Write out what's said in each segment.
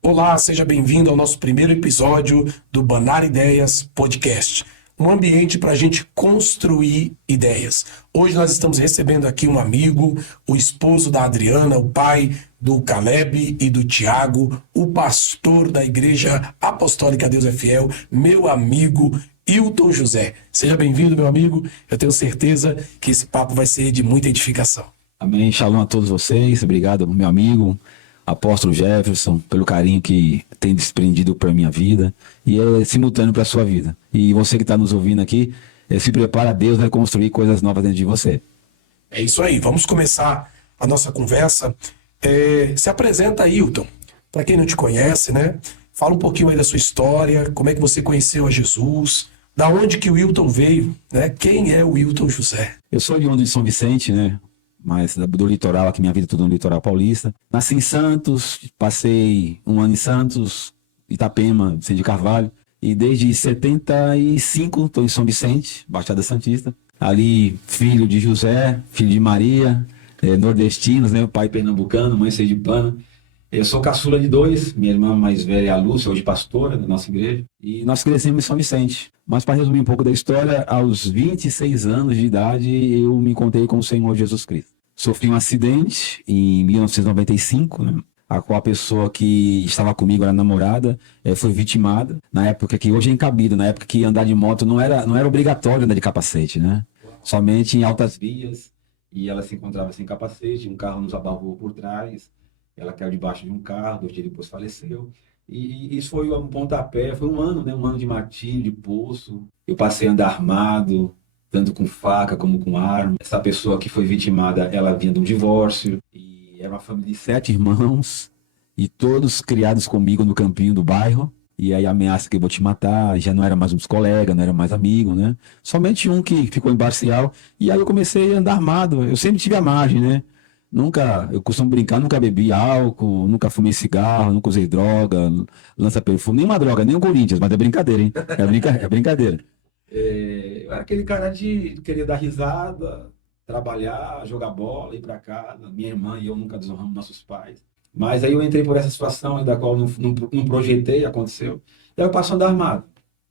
Olá, seja bem-vindo ao nosso primeiro episódio do Banar Ideias Podcast, um ambiente para a gente construir ideias. Hoje nós estamos recebendo aqui um amigo, o esposo da Adriana, o pai do Caleb e do Tiago, o pastor da Igreja Apostólica Deus é Fiel, meu amigo Hilton José. Seja bem-vindo, meu amigo. Eu tenho certeza que esse papo vai ser de muita edificação. Amém. Shalom a todos vocês. Obrigado, meu amigo, apóstolo Jefferson, pelo carinho que tem desprendido para a minha vida e é simultâneo para a sua vida. E você que está nos ouvindo aqui, se prepara, Deus vai construir coisas novas dentro de você. É isso aí. Vamos começar a nossa conversa. Se apresenta, Hilton. Para quem não te conhece, né? Fala um pouquinho aí da sua história, como é que você conheceu a Jesus, da onde que o Hilton veio, né? Quem é o Hilton José? Eu sou oriundo de São Vicente, né? Mas do litoral, aqui minha vida toda no litoral paulista. Nasci em Santos, passei um ano em Santos, Itapema, Vicente de Carvalho. E desde 75 estou em São Vicente, Baixada Santista. Ali, filho de José, filho de Maria, nordestinos, né? Pai pernambucano, mãe sergipana. Eu sou caçula de dois, minha irmã mais velha é a Lúcia, hoje pastora da nossa igreja. E nós crescemos em São Vicente. Mas para resumir um pouco da história, aos 26 anos de idade eu me encontrei com o Senhor Jesus Cristo. Sofri um acidente em 1995, né? A qual a pessoa que estava comigo, era namorada, foi vitimada. Na época que hoje é incabido, na época que andar de moto não era obrigatório andar de capacete, né? Somente em altas vias. E ela se encontrava sem capacete, um carro nos abarrou por trás. Ela caiu debaixo de um carro, 2 dias depois faleceu. E isso foi um pontapé, foi um ano, né? Um ano de martírio, de poço. Eu passei a andar armado, tanto com faca como com arma. Essa pessoa que foi vitimada, ela vinha de um divórcio. E era uma família de 7 irmãos, e todos criados comigo no campinho do bairro. E aí a ameaça que eu vou te matar, já não era mais uns colegas, não era mais amigo, né? Somente um que ficou imparcial. E aí eu comecei a andar armado. Eu sempre tive a margem, né? Eu costumo brincar, nunca bebi álcool, nunca fumei cigarro, nunca usei droga, lança-perfume, nenhuma droga, nem o Corinthians, mas é brincadeira, hein? É brincadeira. Eu era aquele cara de querer dar risada, trabalhar, jogar bola, ir para casa. Minha irmã e eu nunca desonramos nossos pais. Mas aí eu entrei por essa situação da qual não projetei, aconteceu. E aí eu passo a andar armado.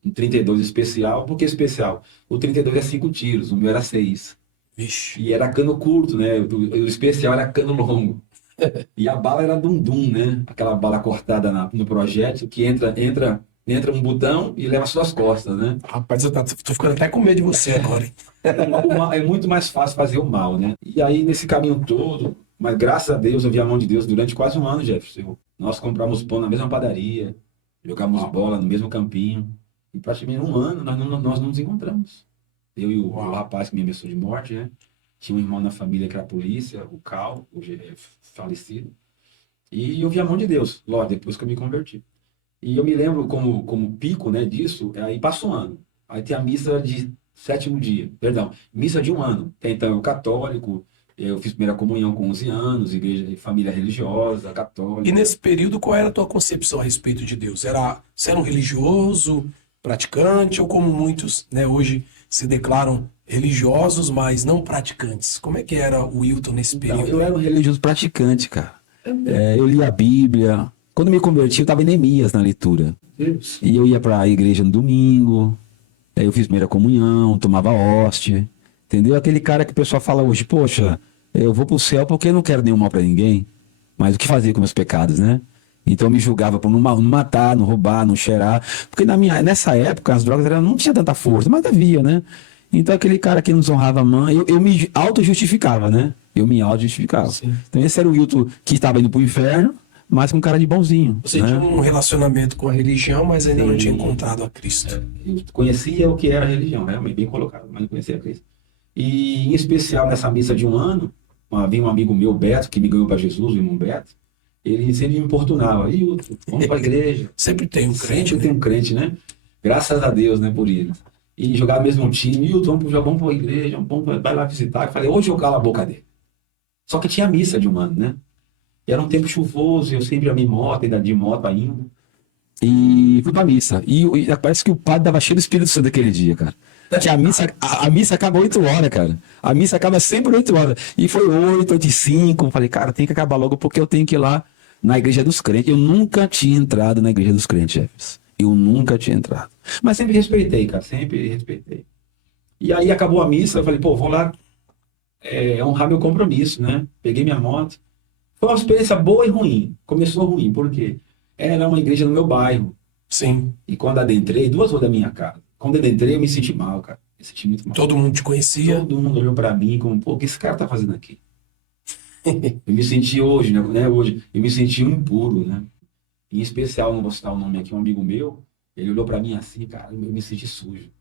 Um 32 especial, por que especial? O 32 é 5 tiros, o meu era 6. Vixe. E era cano curto, né? O especial era cano longo. E a bala era dum-dum, né? Aquela bala cortada no projétil que entra um botão e leva as suas costas, né? Rapaz, tô ficando até com medo de você agora, hein? É muito mais fácil fazer o mal, né? E aí, nesse caminho todo, mas graças a Deus, eu vi a mão de Deus durante quase um ano, Jefferson. Nós compramos pão na mesma padaria, jogamos bola no mesmo campinho. E praticamente um ano nós não nos encontramos. Eu e o rapaz que me ameaçou de morte, né? Tinha um irmão na família que era polícia, o Cal, hoje é falecido. E eu vi a mão de Deus, logo depois que eu me converti. E eu me lembro como pico, né, disso, aí passa um ano. Aí tem a missa de 7º dia, perdão, missa de um ano. Então eu católico, eu fiz primeira comunhão com 11 anos, igreja, família religiosa, católica. E nesse período, qual era a tua concepção a respeito de Deus? Você era um religioso, praticante, ou como muitos, né, hoje se declaram religiosos, mas não praticantes? Como é que era o Hilton nesse período? Então, eu era um religioso praticante, cara. Eu lia a Bíblia. Quando me converti, eu estava em Neemias na leitura. Deus. E eu ia para a igreja no domingo, aí eu fiz primeira comunhão, tomava hóstia, entendeu? Aquele cara que o pessoal fala hoje, poxa, eu vou pro céu porque eu não quero nenhum mal para ninguém, mas o que fazer com meus pecados, né? Então eu me julgava por não matar, não roubar, não cheirar, porque nessa época as drogas não tinha tanta força, mas havia, né? Então aquele cara que nos honrava a mãe, eu me auto-justificava, né? Eu me auto-justificava. Sim. Então esse era o Hilton que estava indo pro inferno, mas com cara de bonzinho. Você né? tinha um relacionamento com a religião, mas ainda não Sim. tinha encontrado a Cristo. Eu conhecia o que era religião, realmente, bem colocado, mas não conhecia a Cristo. E, em especial, nessa missa de um ano, havia um amigo meu, Beto, que me ganhou para Jesus, o irmão Beto, ele sempre me importunava, vamos para a igreja. Sempre tem um crente, Sempre tem um crente, né? Graças a Deus, né, por ele. E jogar mesmo time, vamos para a igreja, vai lá visitar. Eu falei, hoje eu calo a boca dele. Só que tinha missa de um ano, né? E era um tempo chuvoso, eu sempre amei moto, ainda de moto ainda. E fui pra missa. E parece que o padre dava cheio do Espírito Santo daquele dia, cara. Que a missa acaba 8 horas, cara. A missa acaba sempre 8 horas. E foi 8, 8 e 5. Falei, cara, tem que acabar logo porque eu tenho que ir lá na igreja dos crentes. Eu nunca tinha entrado na igreja dos crentes, Jefferson. Eu nunca tinha entrado. Mas sempre respeitei, cara. Sempre respeitei. E aí acabou a missa, eu falei, pô, vou lá honrar meu compromisso, né? Peguei minha moto. Foi uma experiência boa e ruim. Começou ruim, por quê? Era uma igreja no meu bairro. Sim. E quando adentrei, 2 ruas da minha casa. Quando adentrei, eu me senti mal, cara. Me senti muito mal. Todo mundo te conhecia. Todo mundo olhou pra mim como, pô, o que esse cara tá fazendo aqui? Eu me senti hoje, né? Hoje, eu me senti um impuro, né? Em especial, não vou citar o nome aqui, um amigo meu, ele olhou pra mim assim, cara, eu me senti sujo.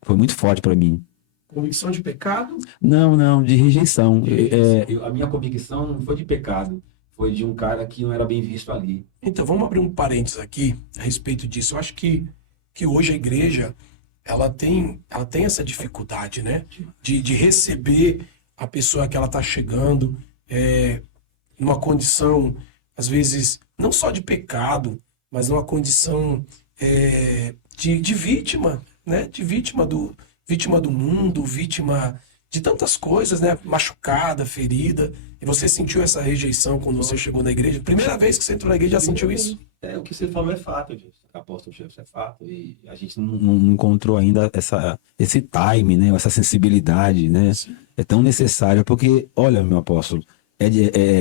Foi muito forte pra mim. Convicção de pecado? Não, de rejeição. A minha convicção não foi de pecado, foi de um cara que não era bem visto ali. Então, vamos abrir um parênteses aqui a respeito disso. Eu acho que hoje a igreja, ela tem essa dificuldade, né? De receber a pessoa que ela está chegando numa condição, às vezes, não só de pecado, mas numa condição de vítima, né? De vítima do mundo, vítima de tantas coisas, né? Machucada, ferida. E você sentiu essa rejeição quando você chegou na igreja? Primeira vez que você entrou na igreja, já sentiu isso? O que você falou é fato, apóstolo Jefferson, é fato. E a gente não encontrou ainda esse time, né? Essa sensibilidade, né? Sim. É tão necessário, porque, olha, meu apóstolo,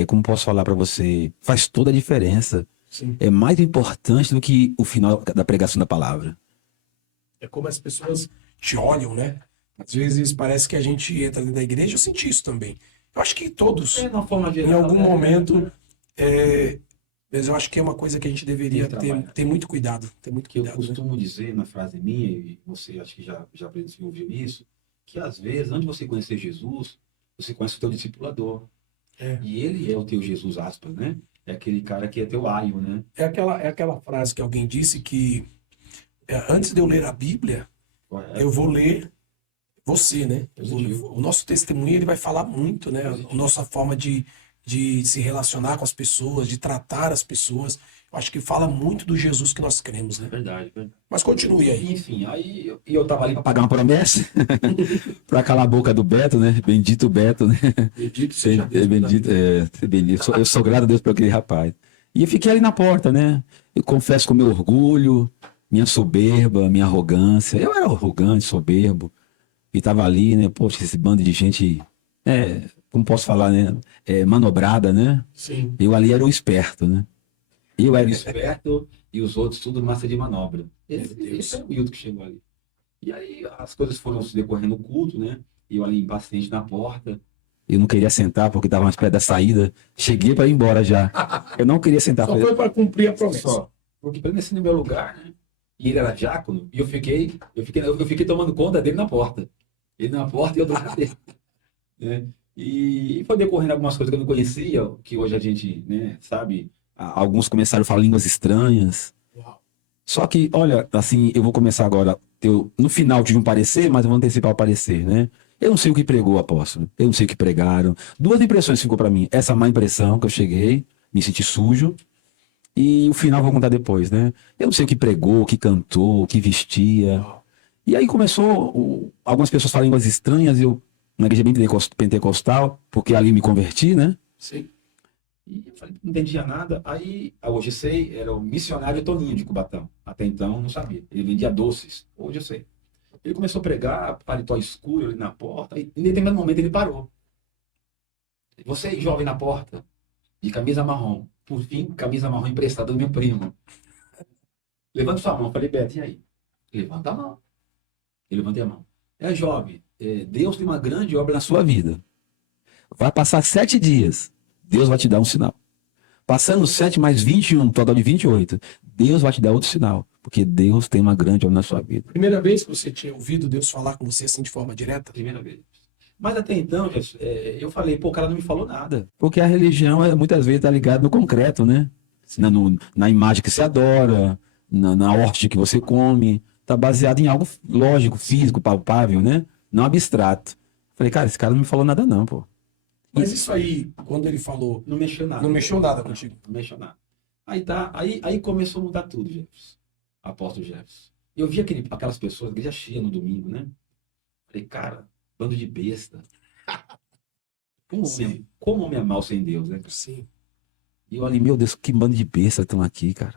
como posso falar para você, faz toda a diferença. Sim. É mais importante do que o final da pregação da palavra. É como as pessoas te olham, né? Às vezes parece que a gente entra dentro da igreja, eu senti isso também. Eu acho que todos, De uma forma em geral, algum momento, mas eu acho que é uma coisa que a gente deveria ter muito cuidado. Ter muito Que eu cuidado, né? costumo dizer na frase minha, e você acho que já ouviu isso, que às vezes, antes de você conhecer Jesus, você conhece o teu discipulador. E ele é o teu Jesus, aspas, né? É aquele cara que é teu aio, né? É aquela frase que alguém disse que antes de eu ler a Bíblia, eu vou ler você, né? O nosso testemunho ele vai falar muito, né? A nossa forma de se relacionar com as pessoas, de tratar as pessoas. Eu acho que fala muito do Jesus que nós cremos, né? Verdade. Mas continue aí. Enfim, aí eu tava ali para pagar uma promessa, para calar a boca do Beto, né? Bendito Beto, né? Bendito seja Deus. Bendito. Eu sou grato a Deus por aquele rapaz. E eu fiquei ali na porta, né? Eu confesso com meu orgulho, minha soberba, minha arrogância. Eu era arrogante, soberbo. E tava ali, né? Poxa, esse bando de gente, como posso falar, né? Manobrada, né? Sim. Eu ali era o esperto, né? Eu era o esperto e os outros tudo massa de manobra. Esse é o Milton que chegou ali. E aí as coisas foram se decorrendo no culto, né? E eu ali impaciente na porta. Eu não queria sentar porque estava mais perto da saída. Cheguei para ir embora já. Eu não queria sentar. Só foi para cumprir a promessa. Só. Porque para descer no meu lugar, né? E ele era diácono, e eu fiquei tomando conta dele na porta. Ele na porta e eu do lado dele. Né? E foi decorrendo algumas coisas que eu não conhecia, que hoje a gente, né, sabe. Alguns começaram a falar línguas estranhas. Uau. Só que, olha, assim, eu vou começar agora. No final tive um parecer, mas eu vou antecipar o parecer, né? Eu não sei o que pregou o apóstolo. Eu não sei o que pregaram. 2 impressões ficou para mim. Essa má impressão que eu cheguei, me senti sujo. E o final eu vou contar depois, né? Eu não sei o que pregou, o que cantou, o que vestia. Uau. E aí começou, algumas pessoas falam línguas estranhas, eu, na igreja bem pentecostal, porque ali me converti, né? Sim. E eu falei, não entendia nada. Aí, hoje eu sei, era o missionário Toninho de Cubatão. Até então, não sabia. Ele vendia doces. Hoje eu sei. Ele começou a pregar, paletó escuro ali na porta, e em determinado momento ele parou. Você, jovem na porta, de camisa marrom. Por fim, camisa marrom emprestada do meu primo. Levanta sua mão. Eu falei, Beto, e aí? Levanta a mão. Eu levantei a mão. Jovem, Deus tem uma grande obra na sua vida. Vai passar 7 dias. Deus vai te dar um sinal. Passando 7 mais 21, total de 28, Deus vai te dar outro sinal. Porque Deus tem uma grande obra na sua vida. Primeira vez que você tinha ouvido Deus falar com você assim de forma direta? Primeira vez. Mas até então, eu falei, pô, o cara não me falou nada. Porque a religião, muitas vezes, está ligada no concreto, né? Na imagem que você adora, na horta que você come. Está baseado em algo lógico, físico, palpável, né? Não abstrato. Falei, cara, esse cara não me falou nada não, pô. Mas isso aí, quando ele falou, Não mexeu nada. não mexeu nada contigo? Não mexeu nada. Aí começou a mudar tudo, Jefferson. Apóstolo Jefferson. Eu vi aquelas pessoas, igreja cheia no domingo, né? Falei, cara, bando de besta. Como homem é mal sem Deus, né? Sim. E eu ali, meu Deus, que bando de besta estão aqui, cara.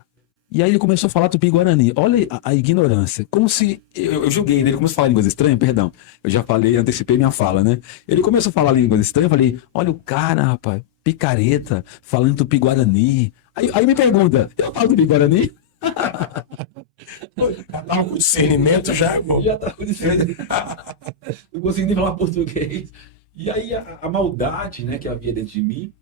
E aí ele começou a falar Tupi-Guarani. Olha a ignorância. Como se... Eu julguei, né? Ele começou a falar línguas estranhas, perdão. Eu já falei, antecipei minha fala, né? Ele começou a falar línguas estranhas, eu falei, olha o cara, rapaz, picareta, falando Tupi-Guarani. Aí me pergunta, eu falo Tupi-Guarani? Já tava com discernimento já, irmão. Já tá com diferença. Não consigo nem falar português. E aí a maldade, né, que havia dentro de mim,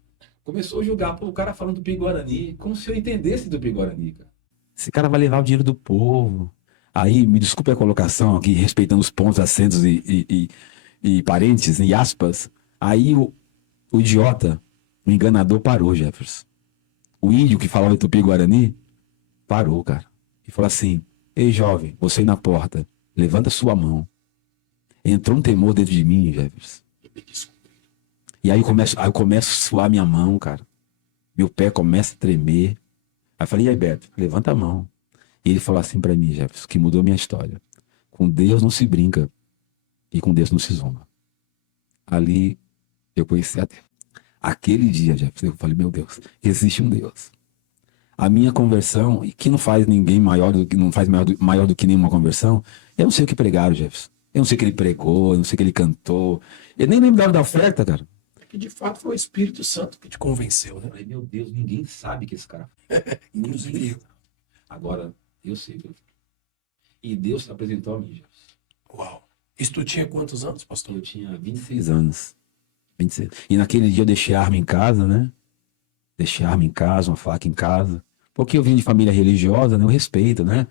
começou a julgar, pô, o cara falando Tupi-Guarani, como se eu entendesse Tupi-Guarani, cara. Esse cara vai levar o dinheiro do povo. Aí, me desculpe a colocação aqui, respeitando os pontos, acentos e parentes, e aspas. Aí o idiota, o enganador parou, Jefferson. O índio que falava Tupi-Guarani parou, cara. E falou assim, ei, jovem, você aí na porta, levanta sua mão. Entrou um temor dentro de mim, Jefferson. E aí eu começo a suar minha mão, cara. Meu pé começa a tremer. Aí eu falei, e aí, Beto, levanta a mão. E ele falou assim pra mim, Jefferson, que mudou a minha história. Com Deus não se brinca e com Deus não se zomba. Ali eu conheci a Deus. Aquele dia, Jefferson, eu falei, meu Deus, existe um Deus. A minha conversão, e que não faz ninguém maior do que não faz maior do que nenhuma conversão, eu não sei o que pregaram, Jefferson. Eu não sei o que ele pregou, eu não sei o que ele cantou. Eu nem lembro da hora da oferta, cara. Que de fato foi o Espírito Santo que te convenceu, né? Eu falei, meu Deus, ninguém sabe que esse cara. Inclusive eu. Agora, eu sei. E Deus se apresentou a mim, Jefferson. Uau. Isso tu tinha quantos anos, pastor? Eu tinha 26 anos. 26. E naquele dia eu deixei a arma em casa, né? Deixei a arma em casa, uma faca em casa. Porque eu vim de família religiosa, né? Eu respeito, né?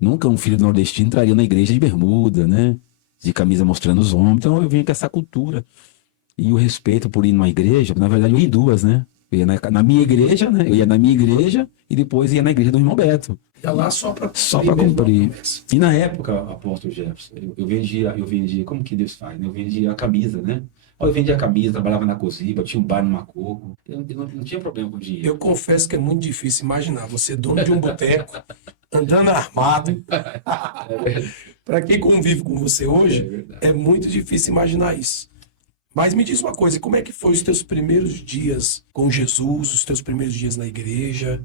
Nunca um filho do nordestino entraria na igreja de bermuda, né? De camisa mostrando os ombros. Então eu vim com essa cultura. E o respeito por ir numa igreja, na verdade eu ia em duas, né? Eu ia na minha igreja, né? Eu ia na minha igreja e depois ia na igreja do irmão Beto. Ia lá só para cumprir. E na época, apóstolo Jefferson, eu vendia, como que Deus faz, né? Eu vendia a camisa, né? Eu vendia a camisa, trabalhava na Coziba, tinha um bar no Macoco. Eu não tinha problema com dinheiro. Eu confesso que é muito difícil imaginar você dono de um boteco, andando armado. Para quem convive com você hoje, é muito difícil imaginar isso. Mas me diz uma coisa, como é que foi os teus primeiros dias com Jesus, os teus primeiros dias na igreja?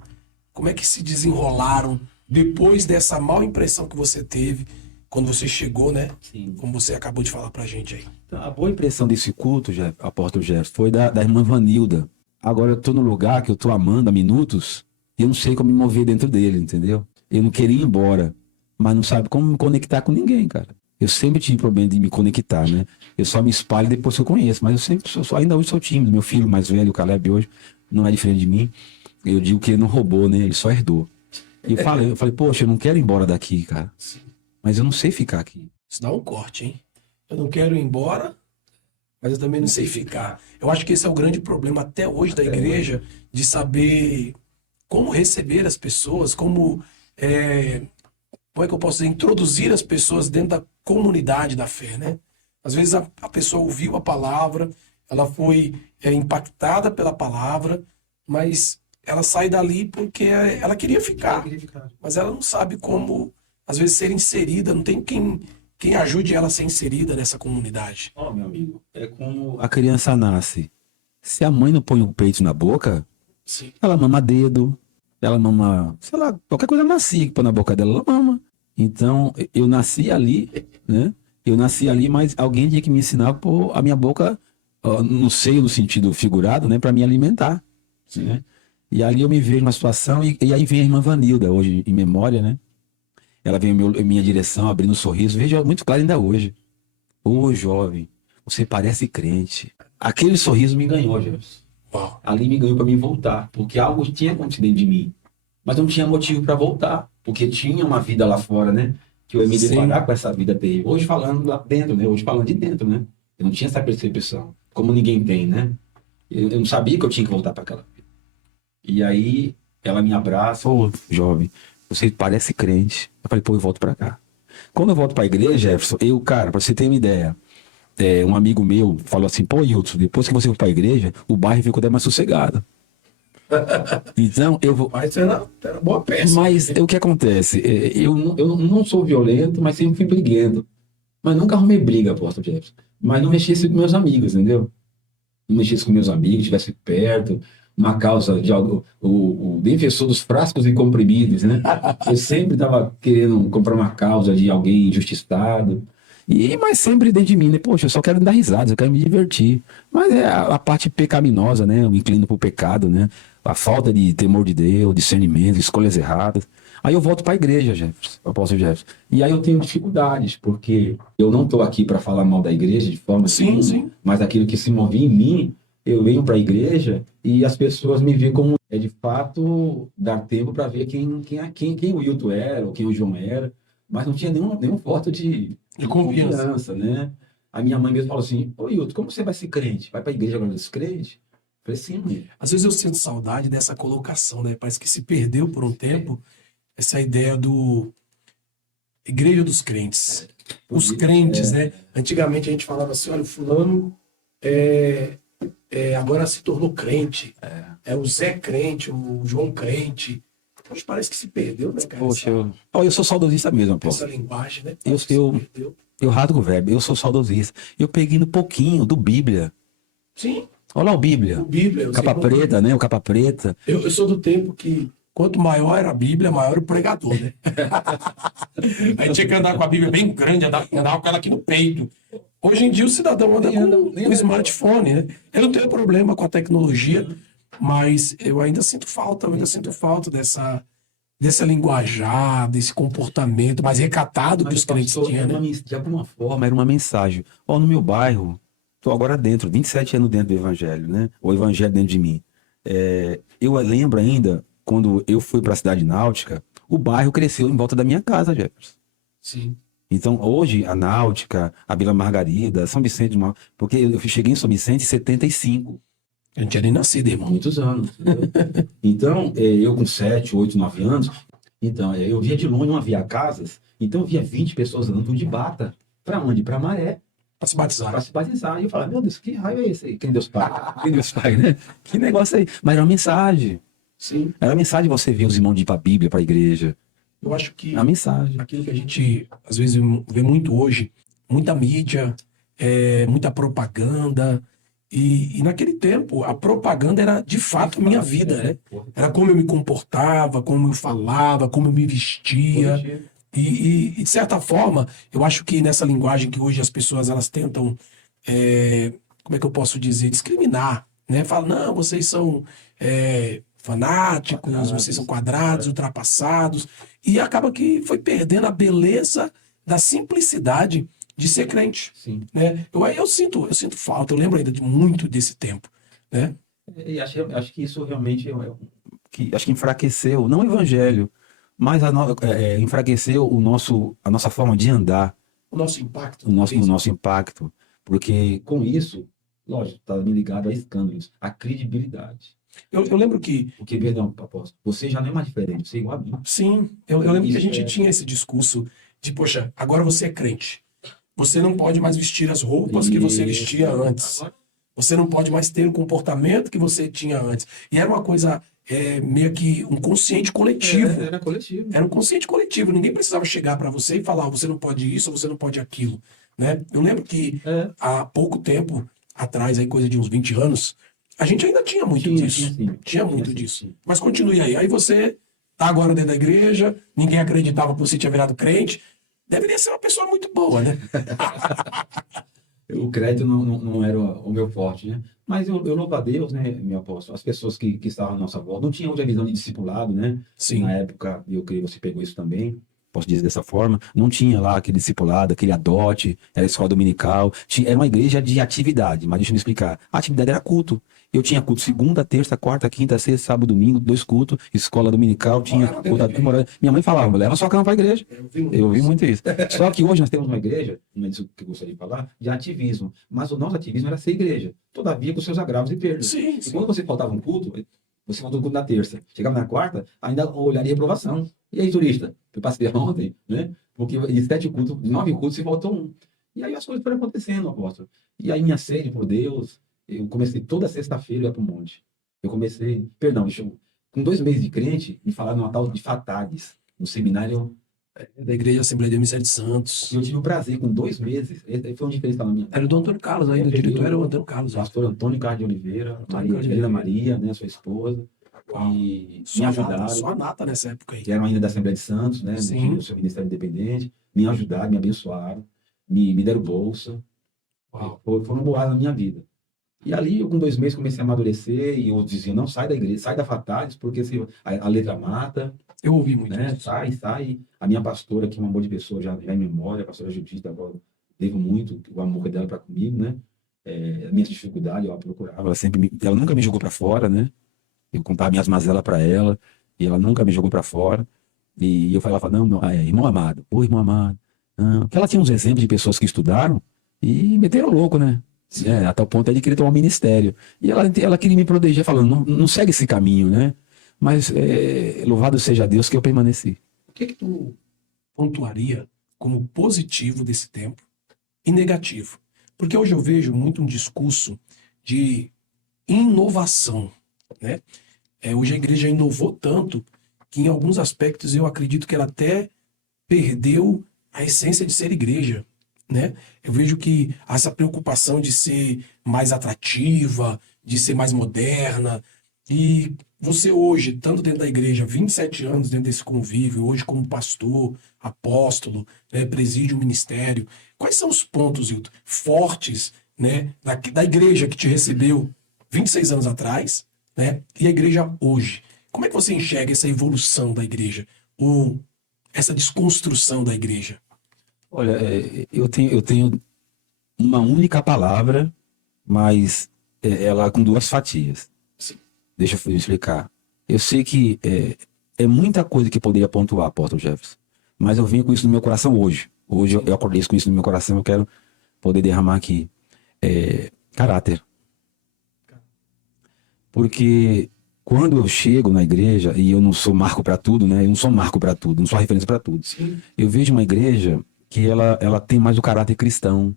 Como é que se desenrolaram depois dessa mal impressão que você teve quando você chegou, né? Sim. Como você acabou de falar pra gente aí. Então, a boa impressão desse culto, apóstolo Jefferson, foi da irmã Vanilda. Agora eu tô no lugar que eu tô amando há minutos e eu não sei como me mover dentro dele, entendeu? Eu não queria ir embora, mas não sabe como me conectar com ninguém, cara. Eu sempre tive problema de me conectar, né? Eu só me espalho depois que eu conheço, mas eu sempre ainda hoje sou tímido. Meu filho mais velho, o Caleb, hoje, não é diferente de mim. Eu digo que ele não roubou, né? Ele só herdou. E eu falei, poxa, eu não quero ir embora daqui, cara. Mas eu não sei ficar aqui. Isso dá um corte, hein? Eu não quero ir embora, mas eu também não sei ficar. Eu acho que esse é o grande problema até hoje da igreja, de saber como receber as pessoas, como é que eu posso dizer, introduzir as pessoas dentro da comunidade da fé, né? Às vezes a pessoa ouviu a palavra, ela foi impactada pela palavra, mas ela sai dali porque ela queria ficar, mas ela não sabe como, às vezes, ser inserida, não tem quem ajude ela a ser inserida nessa comunidade. Meu amigo, é como a criança nasce. Se a mãe não põe o peito na boca, Sim. Ela mama dedo, ela mama, sei lá, qualquer coisa macia que põe na boca dela, ela mama. Então, eu nasci ali, né? Eu nasci ali, mas alguém tinha que me ensinar a pôr a minha boca no seio, no sentido figurado, né? Para me alimentar, né? E ali eu me vejo numa situação, e aí vem a irmã Vanilda, hoje em memória, né? Ela vem em minha direção, abrindo um sorriso, vejo muito claro ainda hoje. Ô, jovem, você parece crente. Aquele sorriso me ganhou, Jefferson. Ali me ganhou para mim voltar, porque algo tinha acontecido dentro de mim. Mas eu não tinha motivo para voltar, porque tinha uma vida lá fora, né? Que eu ia me deparar com essa vida terrível. Hoje falando lá dentro, né? Hoje falando de dentro, né? Eu não tinha essa percepção, como ninguém tem, né? Eu não sabia que eu tinha que voltar para aquela vida. E aí, ela me abraça, ô, jovem, você parece crente. Eu falei, pô, eu volto para cá. Quando eu volto para a igreja, Jefferson, para você ter uma ideia, um amigo meu falou assim, pô, Hilton, depois que você for para a igreja, o bairro ficou até mais sossegado. Então, eu vou... Mas era boa peça. Mas o que acontece? Eu não sou violento, mas sempre fui briguento. Mas nunca arrumei briga, apóstolo Jefferson. Mas não mexesse com meus amigos, entendeu? Não mexesse com meus amigos, estivesse perto. uma causa de algo, o defensor dos frascos e comprimidos, né? Eu sempre estava querendo comprar uma causa de alguém injustiçado. Mas sempre dentro de mim, né? Poxa, eu só quero dar risadas, eu quero me divertir. Mas é a parte pecaminosa, né? Eu me inclino pro pecado, né? A falta de temor de Deus, discernimento, escolhas erradas. Aí eu volto para a igreja, Jefferson, apóstolo Jefferson. E aí eu tenho dificuldades, porque eu não estou aqui para falar mal da igreja de forma Sim, alguma, sim. mas aquilo que se movia em mim, eu venho para a igreja e as pessoas me veem como de fato dar tempo para ver quem o Wilton era ou quem o João era, mas não tinha nenhum voto De de confiança. confiança, né? A minha mãe mesmo falou assim: Ô Wilton, como você vai ser crente? Vai para a igreja agora descrente? Eu falei, sim, mãe. Às vezes eu sinto saudade dessa colocação, né? Parece que se perdeu por um tempo essa ideia do igreja dos crentes. Os crentes, né? Antigamente a gente falava assim, olha, o fulano agora se tornou crente. É o Zé crente, o João crente. Hoje parece que se perdeu, né, cara? Poxa, eu sou saudosista mesmo, pô. Essa linguagem, né? Eu, Parece que se eu, perdeu. eu rasgo o verbo, eu sou saudosista. Eu peguei no pouquinho do Bíblia. Sim, Olha lá o o Bíblia. Bíblia. Eu, sei Capa como- preta, né? O capa preta. eu sou do tempo que quanto maior era a Bíblia, maior o pregador, né? Aí tinha que andar com a Bíblia bem grande, andar com ela aqui no peito. Hoje em dia o cidadão anda com um smartphone, né? Eu não tenho problema com a tecnologia, mas eu ainda sinto falta dessa linguajar, desse comportamento mais recatado que os crentes tinham, né? De alguma forma, era uma mensagem. Ó, no meu bairro, tô agora dentro, 27 anos dentro do evangelho, né? O evangelho dentro de mim. Eu lembro ainda, quando eu fui para a cidade náutica, o bairro cresceu em volta da minha casa, Jefferson. Sim. Então, hoje, a Náutica, a Vila Margarida, São Vicente, porque eu cheguei em São Vicente em 75, Eu não tinha nem nascido, irmão. muitos anos. Entendeu? Então, eu com 7, 8, 9 anos, então, eu via de longe, não havia casas, então eu via 20 pessoas andando de bata. Para onde? Para Maré, Para se batizar. para se batizar. E eu falava, meu Deus, que raio é esse aí? Quem Deus Pai? Quem Deus Pai, né? Que negócio aí? Mas era uma mensagem. Sim. Era uma mensagem você ver os irmãos de ir para a Bíblia, para a igreja. Eu acho que Era uma mensagem. aquilo que a gente às vezes vê muito hoje, muita mídia, muita propaganda. E naquele tempo, a propaganda era de fato a minha vida, né? Era como eu me comportava, como eu falava, como eu me vestia. E, de certa forma, eu acho que nessa linguagem que hoje as pessoas elas tentam, como é que eu posso dizer, discriminar, né? Falam, não, vocês são fanáticos, vocês são quadrados, ultrapassados. E acaba que foi perdendo a beleza da simplicidade de ser crente, Sim. né? Eu sinto falta, eu lembro ainda de muito desse tempo, né? E acho que isso realmente acho que enfraqueceu, não o evangelho, mas enfraqueceu a nossa forma de andar, O nosso impacto. o nosso impacto, porque com isso, lógico, está ligado a escândalos, a credibilidade. Eu lembro que, Porque, perdão, apóstolo, você já não é mais diferente, você é igual a mim. sim, eu lembro que a Isso gente tinha esse discurso de, poxa, agora você é crente. Você não pode mais vestir as roupas que você vestia antes. Você não pode mais ter o comportamento que você tinha antes. E era uma coisa meio que um consciente coletivo. Era coletivo. Era um consciente coletivo. Ninguém precisava chegar para você e falar, você não pode isso ou você não pode aquilo, né? Eu lembro que há pouco tempo atrás, aí coisa de uns 20 anos, a gente ainda tinha muito disso. Tinha muito disso. Mas continue aí. Aí você tá agora dentro da igreja, ninguém acreditava que você tinha virado crente. Deveria ser uma pessoa muito boa, né? O crédito não era o meu forte, né? Mas eu louvo a Deus, né, meu apóstolo? As pessoas que estavam à nossa volta não tinham hoje a visão de discipulado, né? Sim. Na época, eu creio que você pegou isso também, posso dizer dessa forma, não tinha lá aquele discipulado, aquele adote, era escola dominical, era uma igreja de atividade, mas deixa eu me explicar. A atividade era culto. Eu tinha culto segunda, terça, quarta, quinta, sexta, sábado, domingo, 2 cultos, escola dominical, tinha culto. Minha mãe falava, leva sua cama para a igreja. Eu ouvi muito isso. Só que hoje nós temos uma igreja, não é isso que eu gostaria de falar, de ativismo. Mas o nosso ativismo era ser igreja. Todavia com seus agravos e perdas. Sim, E sim. quando você faltava um culto, você faltou o culto na terça. Chegava na quarta, ainda olharia reprovação. E aí, turista? Eu passei ontem, né? Porque de 7 cultos, de 9 cultos, se faltou um. E aí as coisas foram acontecendo, apóstolo. E aí minha sede por Deus, eu comecei toda sexta-feira a ir para o monte. Eu comecei, com 2 meses de crente, me falaram uma tal de fatales, no seminário Da Igreja Assembleia de Emissário de Santos. E eu tive o prazer, com 2 meses, esse foi um diferencial na minha vida. Era do Antônio Carlos ainda, o diretor era o Antônio Carlos. O pastor Antônio Carlos de Oliveira, Antônio Carlos de Helena Oliveira. Maria, né, sua esposa, Uau. e Só me a nata, ajudaram, só a nata nessa época aí. que eram ainda da Assembleia de Santos, né, Sim. tinha o seu ministério independente, me ajudaram, me abençoaram, me deram bolsa, Uau. foram boas na minha vida. E ali, eu, com 2 meses, comecei a amadurecer, e eu dizia, não, sai da igreja, sai da Fatalis, porque a letra mata, Eu ouvi muito né? isso. Sai. A minha pastora, que é um amor de pessoa, já em memória, a pastora Judita, agora devo muito o amor dela para comigo, né? As minhas dificuldades, eu a procurava. Ela nunca me jogou para fora, né? Eu contava minhas mazelas para ela, e ela nunca me jogou para fora. E eu falava, não, irmão amado, irmão amado. Não. Porque ela tinha uns exemplos de pessoas que estudaram e meteram louco, né? A tal ponto de querer tomar um ministério. E ela queria me proteger, falando, não segue esse caminho, né? Mas louvado seja Deus que eu permaneci. O que tu pontuaria como positivo desse tempo e negativo? Porque hoje eu vejo muito um discurso de inovação, né? Hoje a igreja inovou tanto que em alguns aspectos eu acredito que ela até perdeu a essência de ser igreja, né? Eu vejo que essa preocupação de ser mais atrativa, de ser mais moderna, e você hoje, tanto dentro da igreja, 27 anos dentro desse convívio, hoje como pastor, apóstolo, né, preside o ministério, quais são os pontos, Hilton, fortes, né, da igreja que te recebeu 26 anos atrás, né, e a igreja hoje? Como é que você enxerga essa evolução da igreja? Ou essa desconstrução da igreja? Olha, eu tenho uma única palavra, mas ela com 2 fatias. Sim. Deixa eu explicar. Eu sei que é muita coisa que poderia pontuar, apóstolo Jefferson, mas eu venho com isso no meu coração hoje. Hoje eu acordei com isso no meu coração, eu quero poder derramar aqui. Caráter. Porque quando eu chego na igreja, e eu não sou marco para tudo, né? Eu não sou marco para tudo, não sou referência para tudo. Sim. Eu vejo uma igreja que ela tem mais o caráter cristão.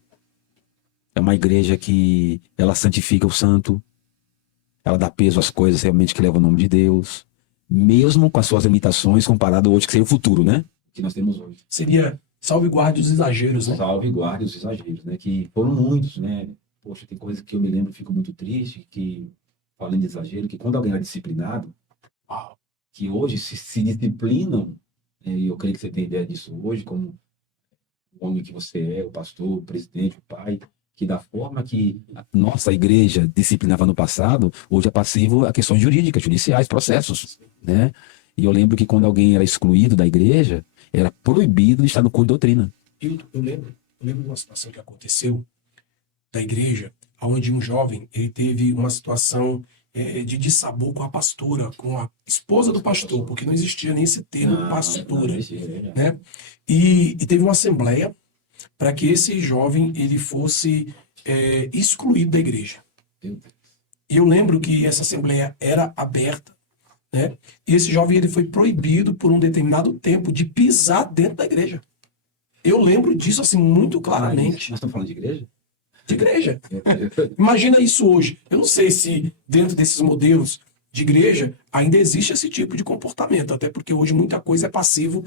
É uma igreja que ela santifica o santo. Ela dá peso às coisas realmente que levam o nome de Deus. Mesmo com as suas limitações comparado hoje, que seria o futuro, né? Que nós temos hoje. Seria salve guarde os exageros, né? Salve guarde os exageros, né? Que foram muitos, né? Poxa, tem coisas que eu me lembro e fico muito triste, que, falando de exagero, que quando alguém é disciplinado, Uau. que hoje se disciplinam, e eu creio que você tem ideia disso hoje, como o homem que você é, o pastor, o presidente, o pai, que da forma que a nossa igreja disciplinava no passado, hoje é passivo a questões jurídicas, judiciais, processos, né? E eu lembro que quando alguém era excluído da igreja, era proibido de estar no culto de doutrina. Eu lembro de uma situação que aconteceu da igreja, onde um jovem ele teve uma situação de dissabor com a pastora, com a esposa do pastor, porque não existia nem esse termo pastora, né? E teve uma assembleia para que esse jovem ele fosse excluído da igreja. E eu lembro que essa assembleia era aberta, né? E esse jovem ele foi proibido por um determinado tempo de pisar dentro da igreja. Eu lembro disso assim muito claramente. Nós estamos falando de igreja? De igreja. Imagina isso hoje. Eu não sei se dentro desses modelos de igreja ainda existe esse tipo de comportamento, até porque hoje muita coisa é passivo,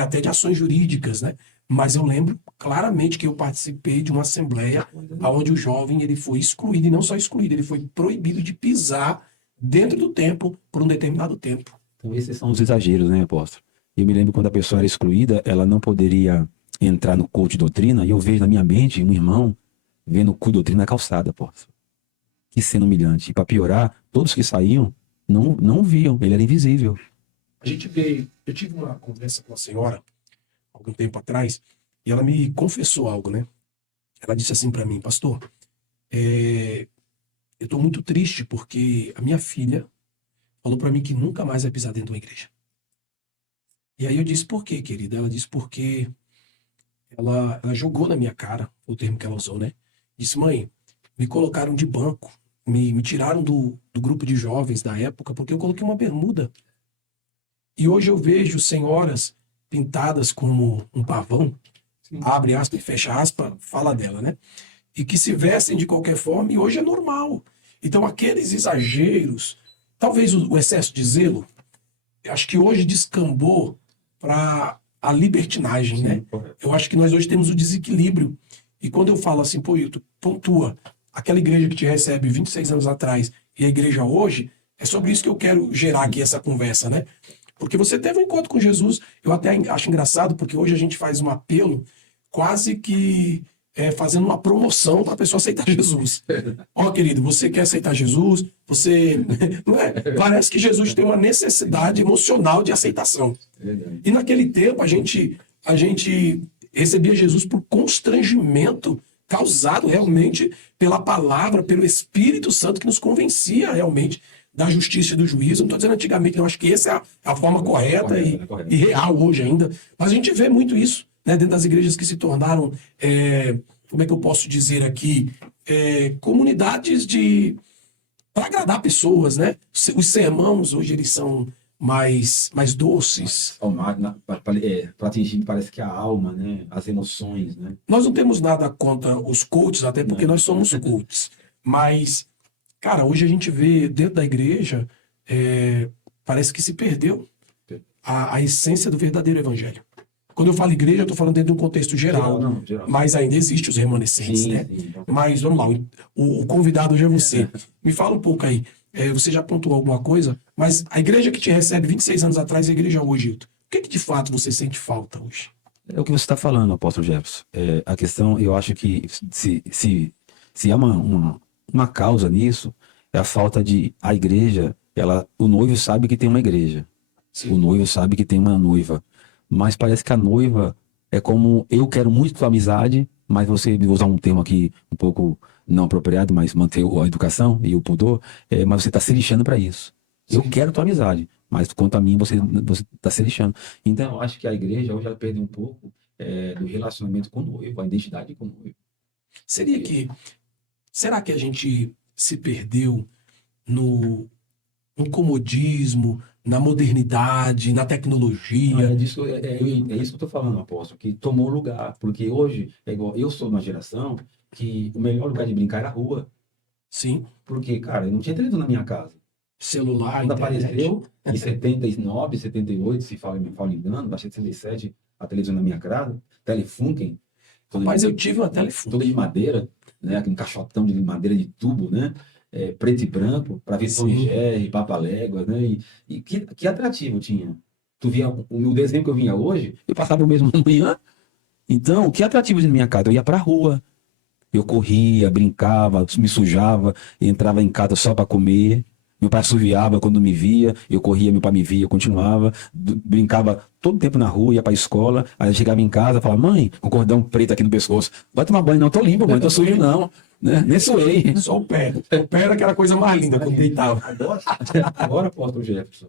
até de ações jurídicas, né? Mas eu lembro claramente que eu participei de uma assembleia onde o jovem ele foi excluído, e não só excluído, ele foi proibido de pisar dentro do templo por um determinado tempo. Então esses são os exageros, né, apóstolo? Eu me lembro quando a pessoa era excluída, ela não poderia entrar no culto de doutrina, e eu vejo na minha mente um irmão vendo o culto de doutrina na calçada, apóstolo. Que cena humilhante. E para piorar, todos que saíam não viam, ele era invisível. Eu tive uma conversa com a senhora algum tempo atrás, e ela me confessou algo, né? Ela disse assim para mim, pastor, eu estou muito triste porque a minha filha falou para mim que nunca mais vai pisar dentro de uma igreja. E aí eu disse, por quê, querida? Ela disse, porque ela jogou na minha cara, o termo que ela usou, né? Disse, mãe, me colocaram de banco, me tiraram do grupo de jovens da época porque eu coloquei uma bermuda. E hoje eu vejo senhoras pintadas como um pavão, abre aspas e fecha aspas, fala dela, né? E que se vestem de qualquer forma, e hoje é normal. Então aqueles exageros, talvez o excesso de zelo, acho que hoje descambou para a libertinagem, né? Correto. Eu acho que nós hoje temos o desequilíbrio. E quando eu falo assim, pô, Hilton, pontua, aquela igreja que te recebe 26 anos atrás e a igreja hoje, é sobre isso que eu quero gerar aqui essa conversa, né? Porque você teve um encontro com Jesus, eu até acho engraçado, porque hoje a gente faz um apelo quase que fazendo uma promoção para a pessoa aceitar Jesus. Ó, querido, você quer aceitar Jesus? Você. Não é? Parece que Jesus tem uma necessidade emocional de aceitação. E naquele tempo a gente recebia Jesus por constrangimento causado realmente pela palavra, pelo Espírito Santo que nos convencia realmente da justiça e do juízo. Não estou dizendo antigamente, eu acho que essa é a forma correta e real hoje ainda. Mas a gente vê muito isso, né, dentro das igrejas que se tornaram, como é que eu posso dizer aqui, comunidades para agradar pessoas, né? Os sermãos hoje eles são mais doces. Para atingir, parece que a alma, né? As emoções, né? Nós não temos nada contra os coaches, até porque nós somos coaches. Mas, cara, hoje a gente vê dentro da igreja, parece que se perdeu a essência do verdadeiro evangelho. Quando eu falo igreja, eu estou falando dentro de um contexto geral. Geral. Mas ainda existem os remanescentes, né? Então. Mas vamos lá, o convidado hoje é você. Me fala um pouco aí. Você já pontuou alguma coisa, mas a igreja que te recebe 26 anos atrás e a igreja hoje, Hilton, o que de fato você sente falta hoje? É o que você está falando, apóstolo Jefferson. A questão, eu acho que se há uma causa nisso, é a falta de a igreja, o noivo sabe que tem uma igreja. Sim. O noivo sabe que tem uma noiva. Mas parece que a noiva é como, eu quero muito tua amizade, mas você, vou usar um termo aqui um pouco não apropriado, mas manter a educação e o pudor, mas você está se lixando para isso. Sim. Eu quero tua amizade, mas quanto a mim, você está se lixando. Então, eu acho que a igreja hoje ela perdeu um pouco do relacionamento com o noivo, a identidade com o noivo. Será que a gente se perdeu no comodismo, na modernidade, na tecnologia? É isso que eu estou falando, apóstolo, que tomou lugar, porque hoje, é igual, eu sou de uma geração que o melhor lugar de brincar era a rua. Sim. Porque, cara, eu não tinha televisão na minha casa. Celular, quando internet. Apareceu, em 79, 78, se falo engano, baixei de 67, a televisão na minha casa, Telefunken. Mas eu tive uma Telefunken. Toda de madeira, né, aquele caixotão de madeira de tubo, né? Preto e branco, para ver Tom e Jerry, Papaléguas, né? E que atrativo tinha. Tu via o desenho que eu vinha hoje, eu passava o mesmo manhã. Então, que atrativo na minha casa? Eu ia pra rua. Eu corria, brincava, me sujava, entrava em casa só para comer. Meu pai assoviava quando me via, eu corria, meu pai me via, eu continuava, brincava todo tempo na rua, ia pra escola, aí eu chegava em casa, falava, mãe, com cordão preto aqui no pescoço, vai tomar banho, não, tô limpo, mãe, tô sujo não, né? Nem suei. Só o pé. O pé era aquela coisa mais linda quando deitava. Agora, apóstolo Jefferson,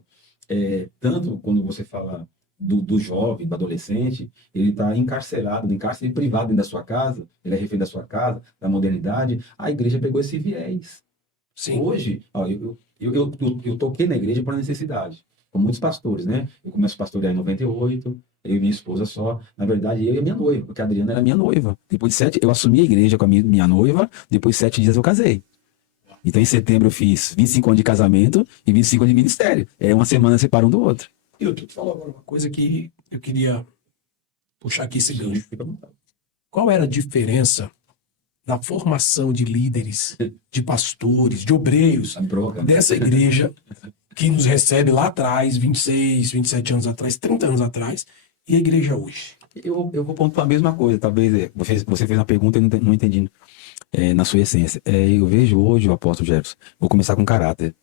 tanto quando você fala do jovem, do adolescente, ele está encarcerado, em cárcere privado dentro da sua casa, ele é refém da sua casa, da modernidade, a igreja pegou esse viés. Sim. Hoje, eu toquei na igreja por necessidade, com muitos pastores, né? Eu começo a pastorear em 98, eu e minha esposa só, na verdade, eu e a minha noiva, porque a Adriana era minha noiva. Depois de 7, eu assumi a igreja com a minha noiva, depois de 7 dias eu casei. Então, em setembro, eu fiz 25 anos de casamento e 25 anos de ministério. Uma semana separa um do outro. E eu te falo agora uma coisa que eu queria puxar aqui esse gancho. Qual era a diferença da formação de líderes, de pastores, de obreiros dessa igreja que nos recebe lá atrás, 26, 27 anos atrás, 30 anos atrás, e a igreja hoje? Eu vou pontuar a mesma coisa. Talvez você fez uma pergunta e eu não entendi na sua essência. Eu vejo hoje, o apóstolo Jefferson, vou começar com caráter.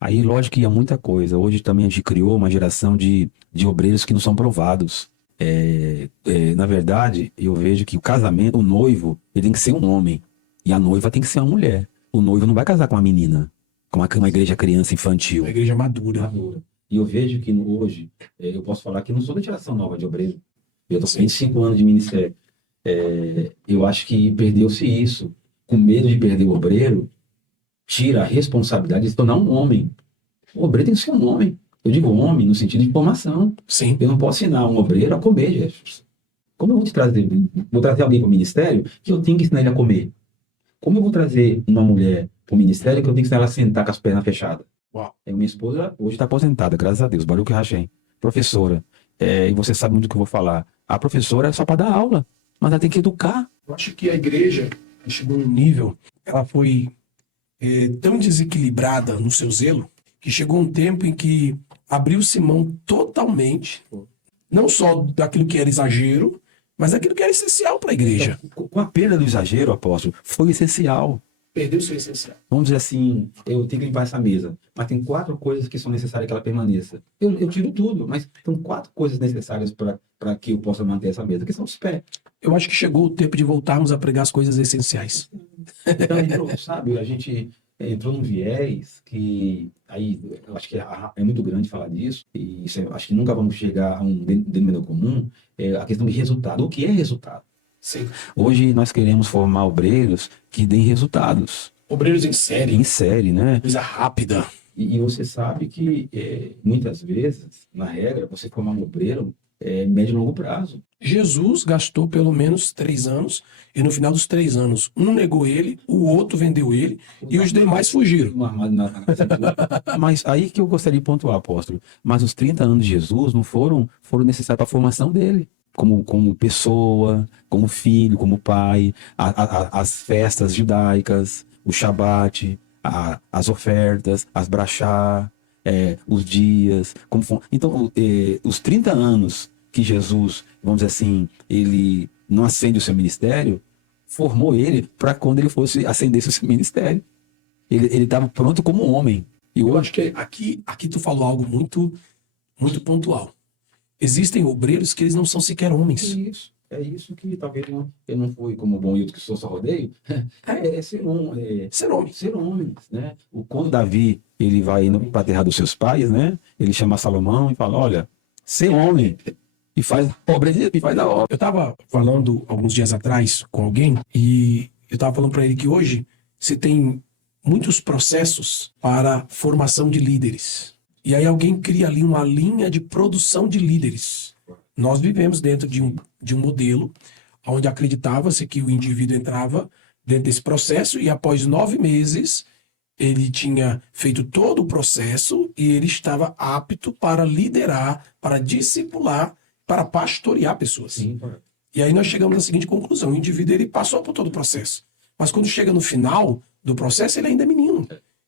Aí, lógico que ia muita coisa. Hoje também a gente criou uma geração de obreiros que não são provados. Na verdade, eu vejo que o casamento, o noivo, ele tem que ser um homem. E a noiva tem que ser uma mulher. O noivo não vai casar com uma menina, com uma igreja criança infantil. Uma igreja madura. E eu vejo que hoje, eu posso falar que não sou da geração nova de obreiro. Eu estou com 25 anos de ministério. Eu acho que perdeu-se isso. Com medo de perder o obreiro, tira a responsabilidade de se tornar um homem. O obreiro tem que ser um homem. Eu digo homem no sentido de formação. Sim. Eu não posso ensinar um obreiro a comer, Jefferson. Como eu vou te trazer? Vou trazer alguém para o ministério que eu tenho que ensinar ele a comer. Como eu vou trazer uma mulher para o ministério que eu tenho que ensinar ela a sentar com as pernas fechadas? Uau. Minha esposa hoje está aposentada, graças a Deus, Baruch Hashem, professora. e você sabe muito o que eu vou falar. A professora é só para dar aula, mas ela tem que educar. Eu acho que a igreja chegou num nível, ela foi tão desequilibrada no seu zelo, que chegou um tempo em que abriu-se mão totalmente, não só daquilo que era exagero, mas daquilo que era essencial para a igreja. Com a perda do exagero, apóstolo, foi essencial. Perdeu o seu essencial. Vamos dizer assim, eu tenho que limpar essa mesa, mas tem 4 coisas que são necessárias que ela permaneça. Eu tiro tudo, mas tem 4 coisas necessárias para que eu possa manter essa mesa, que são os pés. Eu acho que chegou o tempo de voltarmos a pregar as coisas essenciais. Então, sabe, a gente entrou num viés que aí eu acho que é muito grande falar disso, e isso acho que nunca vamos chegar a um denominador comum, a questão de resultado. O que é resultado? Sim. Hoje nós queremos formar obreiros que deem resultados. Obreiros em série, Em série, né? coisa rápida. E você sabe que muitas vezes, na regra, você formar um obreiro médio e longo prazo. Jesus gastou pelo menos 3 anos, e no final dos 3 anos, um negou ele, o outro vendeu ele, e os demais fugiram. Mas aí que eu gostaria de pontuar, apóstolo. Mas os 30 anos de Jesus não foram necessários para a formação dele. Como pessoa, como filho, como pai, as festas judaicas, o Shabat, as ofertas, as brachá, os dias. Então, os 30 anos que Jesus, vamos dizer assim, ele não acende o seu ministério, formou ele para quando ele fosse acendesse o seu ministério. Ele estava pronto como homem. E Eu hoje, acho que aqui tu falou algo muito, muito pontual. Existem obreiros que eles não são sequer homens. é isso que talvez eu não fui como bom Hilton que só rodeio. É ser homem. Ser homem. Ser homens, né? Quando Davi ele vai para a terra dos seus pais, né? Ele chama Salomão e fala: olha, ser homem e faz a obra e faz a obra. Eu estava falando alguns dias atrás com alguém e eu estava falando para ele que hoje se tem muitos processos para formação de líderes. E aí alguém cria ali uma linha de produção de líderes. Nós vivemos dentro de um modelo onde acreditava-se que o indivíduo entrava dentro desse processo e após 9 meses ele tinha feito todo o processo e ele estava apto para liderar, para discipular, para pastorear pessoas. Sim, E aí nós chegamos à seguinte conclusão: o indivíduo ele passou por todo o processo, mas quando chega no final do processo ele ainda é menino.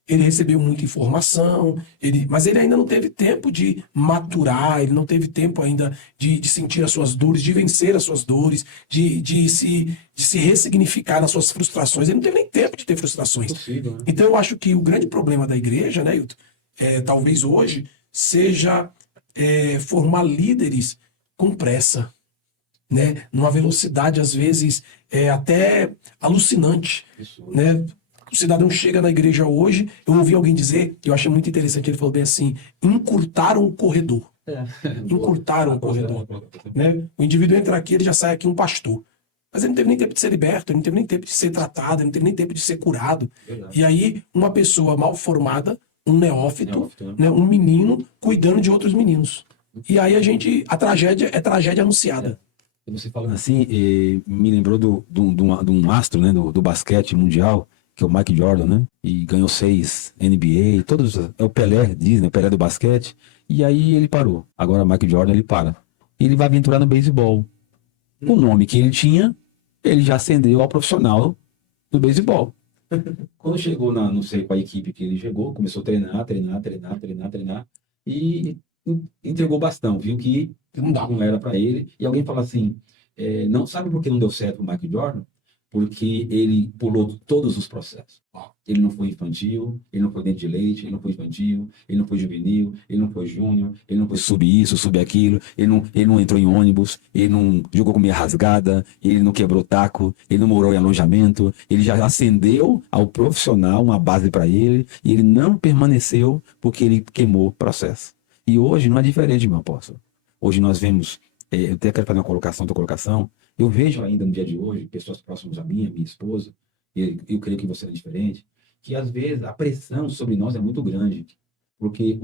Ele recebeu muita informação, mas ele ainda não teve tempo de maturar, ele não teve tempo ainda de sentir as suas dores, de vencer as suas dores, de se ressignificar nas suas frustrações. Ele não teve nem tempo de ter frustrações. possível, né? Então eu acho que o grande problema da igreja, né, Hilton, talvez hoje, seja formar líderes com pressa, né, numa velocidade às vezes até alucinante, Isso. né? O cidadão chega na igreja hoje, eu ouvi alguém dizer, eu achei muito interessante, ele falou bem assim: encurtaram o corredor. Encurtaram o corredor. Né? O indivíduo entra aqui, ele já sai aqui um pastor. Mas ele não teve nem tempo de ser liberto, ele não teve nem tempo de ser tratado, ele não teve nem tempo de ser curado. Verdade. E aí, uma pessoa mal formada, um neófito, Né? né, um menino cuidando de outros meninos. E aí a tragédia é tragédia anunciada. Você falando assim, me lembrou de um astro, né, do basquete mundial, que é o Mike Jordan, né? E ganhou 6 NBA, todos, é o Pelé, diz, né? O Pelé do basquete. E aí ele parou. Agora o Mike Jordan, ele para. E ele vai aventurar no beisebol. O nome que ele tinha, ele já ascendeu ao profissional do beisebol. Quando chegou não sei qual equipe que ele chegou, começou a treinar, e entregou o bastão, viu que não era para ele. E alguém fala assim, não sabe por que não deu certo o Mike Jordan? Porque ele pulou todos os processos. Ele não foi infantil, ele não foi dente de leite, ele não foi infantil, ele não foi juvenil, ele não foi júnior, ele não foi sub isso, sub aquilo, ele não entrou em ônibus, ele não jogou com meia rasgada, ele não quebrou taco, ele não morou em alojamento, ele já acendeu ao profissional uma base para ele e ele não permaneceu porque ele queimou o processo. E hoje não é diferente, meu apóstolo. Hoje nós vemos, eu até quero fazer uma outra colocação, eu vejo ainda no dia de hoje, pessoas próximas a mim, a minha esposa, e eu creio que você é diferente, que às vezes a pressão sobre nós é muito grande, porque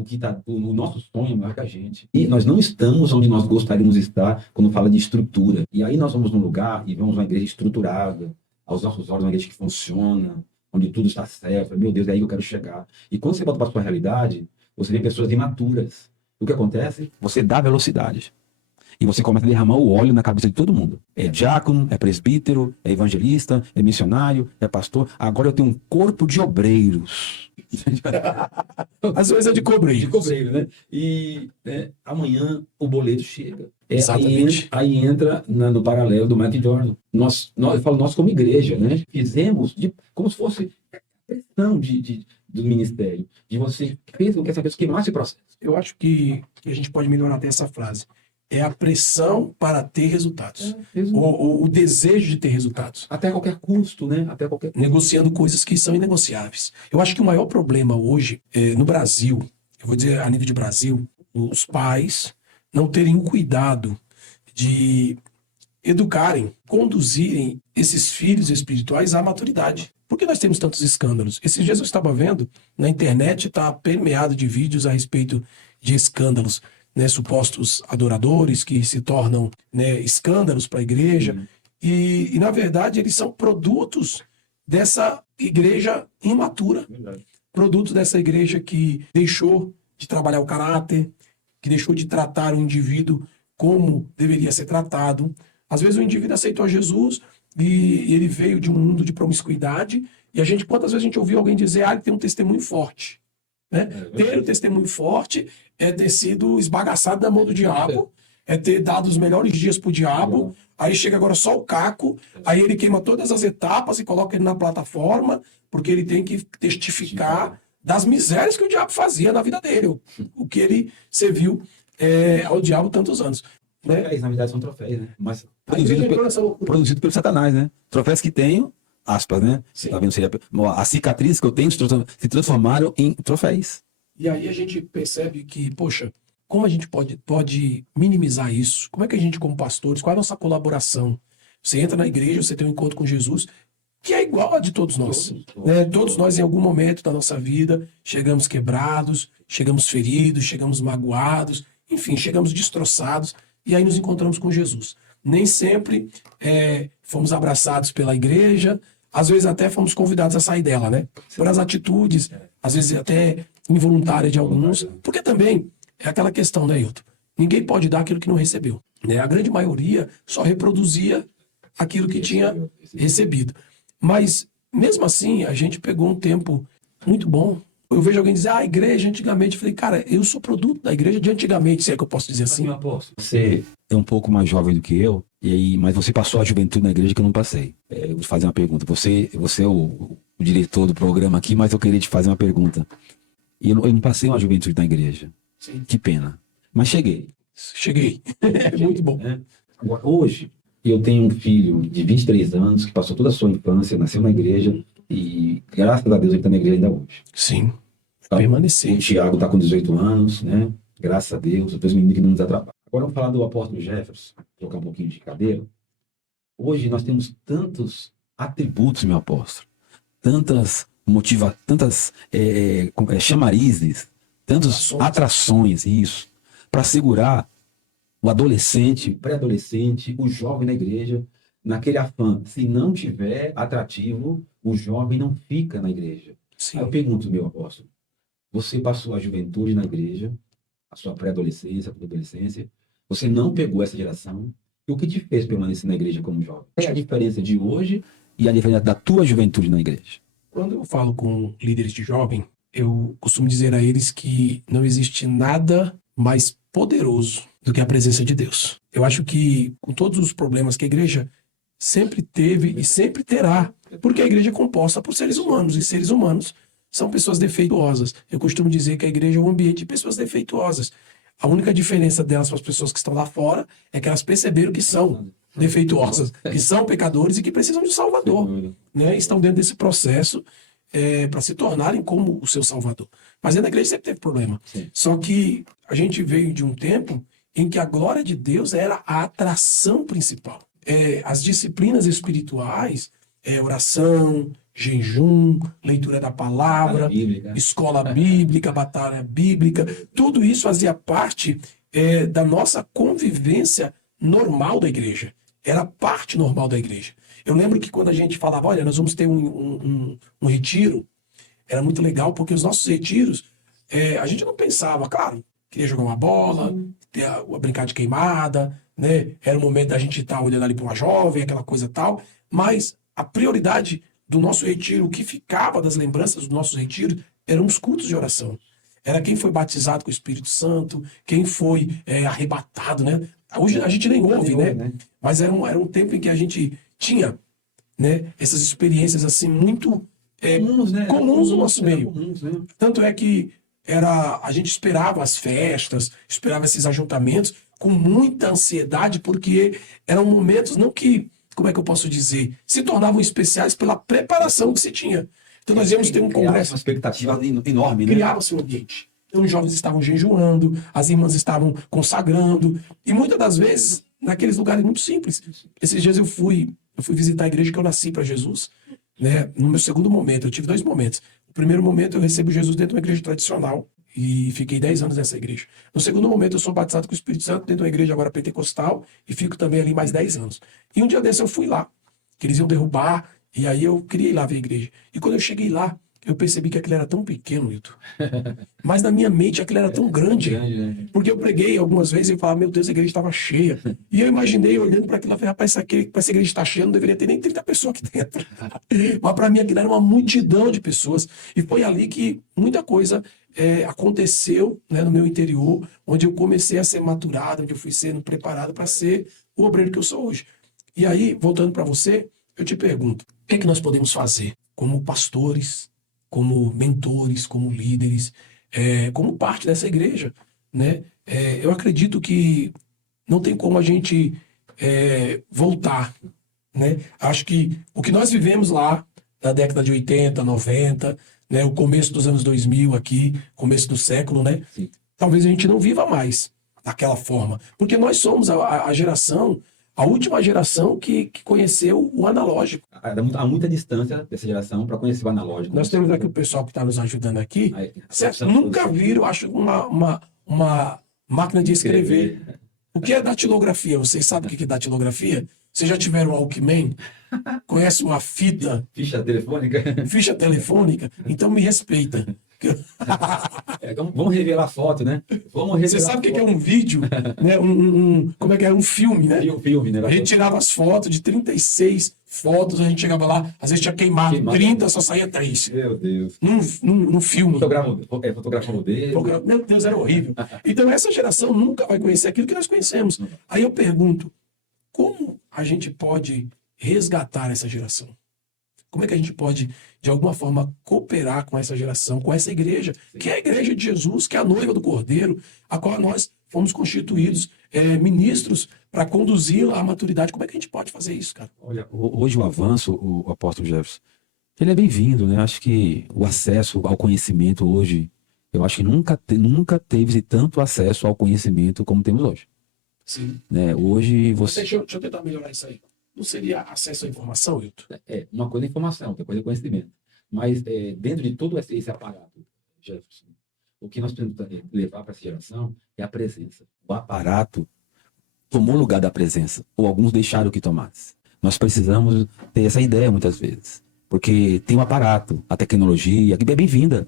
o nosso sonho é maior que a gente. E nós não estamos onde nós gostaríamos de estar quando fala de estrutura. E aí nós vamos num lugar e vamos uma igreja estruturada, aos nossos olhos uma igreja que funciona, onde tudo está certo. Meu Deus, é aí que eu quero chegar. E quando você volta para a sua realidade, você vê pessoas imaturas. O que acontece? Você dá velocidade. E você começa a derramar o óleo na cabeça de todo mundo. É diácono, é presbítero, é evangelista, é missionário, é pastor. Agora eu tenho um corpo de obreiros. Às vezes é de cobrir. De cobreiro, né? E amanhã o boleto chega. Exatamente. Aí entra no paralelo do Mike Jordan. Eu falo nós como igreja, né? Fizemos como se fosse pressão do ministério. De você fez com que essa pessoa queimasse o processo. Eu acho que a gente pode melhorar até essa frase. É a pressão para ter resultados. O desejo de ter resultados. Até qualquer custo, né? Negociando coisas que são inegociáveis. Eu acho que o maior problema hoje, no Brasil, eu vou dizer a nível de Brasil, os pais não terem o cuidado de educarem, conduzirem esses filhos espirituais à maturidade. Por que nós temos tantos escândalos? Esses dias eu estava vendo, na internet está permeado de vídeos a respeito de escândalos, né, supostos adoradores que se tornam, né, escândalos para a igreja. E, na verdade, eles são produtos dessa igreja imatura. Produtos dessa igreja que deixou de trabalhar o caráter, que deixou de tratar o indivíduo como deveria ser tratado. Às vezes o indivíduo aceitou Jesus e ele veio de um mundo de promiscuidade, e quantas vezes a gente ouviu alguém dizer, ele tem um testemunho forte. Né? Ter o testemunho forte é ter sido esbagaçado na mão do diabo, é ter dado os melhores dias pro diabo, aí chega agora só o caco, aí ele queima todas as etapas e coloca ele na plataforma, porque ele tem que testificar das misérias que o diabo fazia na vida dele, o que ele serviu ao diabo tantos anos. Né? Na verdade são troféus, né? Mas produzido pelo Satanás, né? Troféus que tenho, aspas, né? Sim. Tá vendo? As cicatrizes que eu tenho se transformaram em troféus. E aí a gente percebe que, poxa, como a gente pode minimizar isso? Como é que a gente, como pastores, qual é a nossa colaboração? Você entra na igreja, você tem um encontro com Jesus, que é igual a de todos nós. Né? Todos nós, em algum momento da nossa vida, chegamos quebrados, chegamos feridos, chegamos magoados, enfim, chegamos destroçados, e aí nos encontramos com Jesus. Nem sempre fomos abraçados pela igreja, às vezes até fomos convidados a sair dela, né? Por as atitudes, às vezes até involuntárias de alguns, porque também é aquela questão, né, Hilton? Ninguém pode dar aquilo que não recebeu. Né? A grande maioria só reproduzia aquilo que tinha recebido. Mas, mesmo assim, a gente pegou um tempo muito bom. Eu vejo alguém dizer, a igreja antigamente. Eu falei, cara, eu sou produto da igreja de antigamente, se é que eu posso dizer assim. Você é um pouco mais jovem do que eu, mas você passou a juventude na igreja que eu não passei. Eu vou fazer uma pergunta. Você é o diretor do programa aqui, mas eu queria te fazer uma pergunta. E eu não passei uma juventude na igreja. Sim. Que pena. Mas cheguei. É muito bom. Agora, hoje, eu tenho um filho de 23 anos que passou toda a sua infância, nasceu na igreja e, graças a Deus, ele está na igreja ainda hoje. Sim. Tá? Permanecer. O Tiago está com 18 anos, né? Graças a Deus, os dois meninos que não nos atrapalham. Agora vamos falar do apóstolo Jefferson, trocar um pouquinho de cadeira. Hoje nós temos tantos atributos, meu apóstolo, tantas chamarizes, tantas atrações, isso, para segurar o adolescente, o pré-adolescente, o jovem na igreja, naquele afã. Se não tiver atrativo, o jovem não fica na igreja. Sim. Aí eu pergunto, meu apóstolo, você passou a juventude na igreja, a sua pré-adolescência, a adolescência, você não pegou essa geração, e o que te fez permanecer na igreja como jovem? Qual é a diferença de hoje e a diferença da tua juventude na igreja? Quando eu falo com líderes de jovem, eu costumo dizer a eles que não existe nada mais poderoso do que a presença de Deus. Eu acho que, com todos os problemas que a igreja sempre teve e sempre terá, porque a igreja é composta por seres humanos, e seres humanos são pessoas defeituosas. Eu costumo dizer que a igreja é um ambiente de pessoas defeituosas. A única diferença delas para as pessoas que estão lá fora é que elas perceberam que são defeituosas, que são pecadores e que precisam de um Salvador. Né? Estão dentro desse processo para se tornarem como o seu Salvador. Mas dentro da igreja sempre teve problema. Sim. Só que a gente veio de um tempo em que a glória de Deus era a atração principal. As disciplinas espirituais, oração, jejum, leitura da palavra, escola bíblica, batalha bíblica, tudo isso fazia parte da nossa convivência normal da igreja. Era parte normal da igreja. Eu lembro que quando a gente falava, olha, nós vamos ter um retiro, era muito legal, porque os nossos retiros, a gente não pensava, claro, queria jogar uma bola, ter a brincar de queimada, né? Era o momento da gente estar olhando ali para uma jovem, aquela coisa tal, mas a prioridade do nosso retiro, o que ficava das lembranças do nosso retiro, eram os cultos de oração. Era quem foi batizado com o Espírito Santo, quem foi arrebatado, né? Hoje a gente nem ouve, né? Mas era um tempo em que a gente tinha, né, essas experiências assim muito Comuns, né? comuns no nosso meio. Comuns, né? Tanto é que a gente esperava as festas, esperava esses ajuntamentos com muita ansiedade, porque eram momentos não que, como é que eu posso dizer, se tornavam especiais pela preparação que se tinha. Então nós íamos ter um congresso. Uma expectativa enorme, né? Criava-se um ambiente. Então os jovens estavam jejuando, as irmãs estavam consagrando, e muitas das vezes naqueles lugares muito simples. Esses dias eu fui visitar a igreja que eu nasci para Jesus, né? No meu segundo momento, eu tive 2 momentos. O primeiro momento eu recebo Jesus dentro de uma igreja tradicional e fiquei 10 anos nessa igreja. No segundo momento eu sou batizado com o Espírito Santo dentro de uma igreja agora pentecostal e fico também ali mais 10 anos. E um dia desse eu fui lá, que eles iam derrubar, e aí eu queria ir lá ver a igreja. E quando eu cheguei lá, eu percebi que aquilo era tão pequeno, Hilton. Mas na minha mente aquilo era tão grande. Né? Porque eu preguei algumas vezes e falava, meu Deus, a igreja estava cheia. E eu imaginei, olhando para aquilo, eu falei, rapaz, essa igreja está cheia, não deveria ter nem 30 pessoas aqui dentro. Mas para mim aquilo era uma multidão de pessoas. E foi ali que muita coisa aconteceu, né, no meu interior, onde eu comecei a ser maturado, onde eu fui sendo preparado para ser o obreiro que eu sou hoje. E aí, voltando para você, eu te pergunto, o que é que nós podemos fazer como pastores, como mentores, como líderes, como parte dessa igreja, né? Eu acredito que não tem como a gente voltar, né? Acho que o que nós vivemos lá na década de 80, 90, né? O começo dos anos 2000 aqui, começo do século, né? Sim. Talvez a gente não viva mais daquela forma, porque nós somos a geração, a última geração que conheceu o analógico. Há muita distância dessa geração para conhecer o analógico. Nós temos aqui o pessoal que está nos ajudando aqui. Vocês nunca viram, acho, uma máquina de escrever. O que é datilografia? Vocês sabem o que é datilografia? Vocês já tiveram um Walkman? Conhecem uma fita? Ficha telefônica? Ficha telefônica? Então me respeita. Vamos revelar a foto, né? Você sabe o que é um vídeo? Né? Como é que é? Um filme, né? Filme, né? A gente tirava as fotos de 36 fotos, a gente chegava lá, às vezes tinha queimado 30, só saía 3. Meu Deus. Num filme. Fotografa modelo. Meu Deus, era horrível. Então essa geração nunca vai conhecer aquilo que nós conhecemos. Aí eu pergunto, como a gente pode resgatar essa geração? Como é que a gente pode, de alguma forma, cooperar com essa geração, com essa igreja, que é a igreja de Jesus, que é a noiva do Cordeiro, a qual nós fomos constituídos ministros para conduzi-la à maturidade. Como é que a gente pode fazer isso, cara? Olha, hoje o avanço, o apóstolo Jefferson, ele é bem-vindo, né? Acho que o acesso ao conhecimento hoje, eu acho que nunca teve tanto acesso ao conhecimento como temos hoje. Sim. Né? Hoje você... Deixa eu tentar melhorar isso aí. Não seria acesso à informação, Hilton? Uma coisa é informação, outra coisa é conhecimento. Mas dentro de todo esse aparato, Jefferson, o que nós temos que levar para essa geração é a presença. O aparato tomou lugar da presença, ou alguns deixaram que tomasse. Nós precisamos ter essa ideia muitas vezes. Porque tem um aparato, a tecnologia, que é bem-vinda,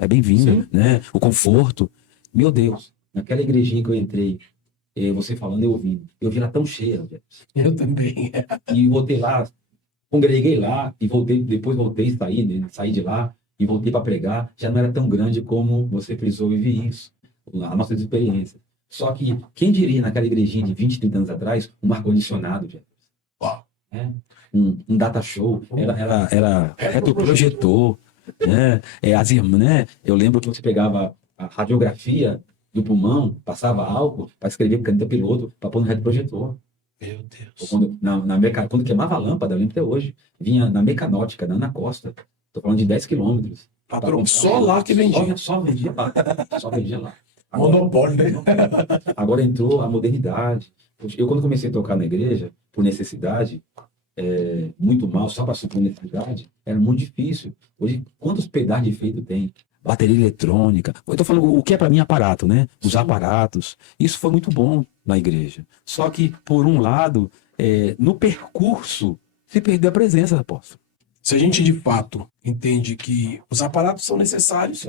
né? O conforto. Meu Deus, naquela igrejinha que eu entrei, você falando e ouvindo, eu vi ela tão cheia. Jefferson. Eu também. E voltei lá, congreguei lá, e depois voltei, saí de lá, e voltei para pregar, já não era tão grande como você precisou viver isso, a nossa experiência. Só que, quem diria naquela igrejinha de 20, 30 anos atrás, um ar-condicionado, Uau. Um data show, era retroprojetor, né? As irmãs, né? Eu lembro que você pegava a radiografia do pulmão, passava álcool para escrever caneta piloto, para pôr no retroprojetor. Meu Deus. Quando queimava a lâmpada, eu lembro até hoje, vinha na Mecanótica, na Ana Costa, tô falando de 10 quilômetros. Só lá que vendia. Só vendia lá. Só vendia lá. Monopólio, né? Agora entrou a modernidade. Eu, quando comecei a tocar na igreja, por necessidade, muito mal, só para suprir necessidade, era muito difícil. Hoje, quantos pedais de efeito tem? Bateria eletrônica. Eu estou falando o que é para mim aparato, né? Os aparatos. Isso foi muito bom na igreja. Só que, por um lado, no percurso, se perdeu a presença, apóstolo. Se a gente de fato entende que os aparatos são necessários,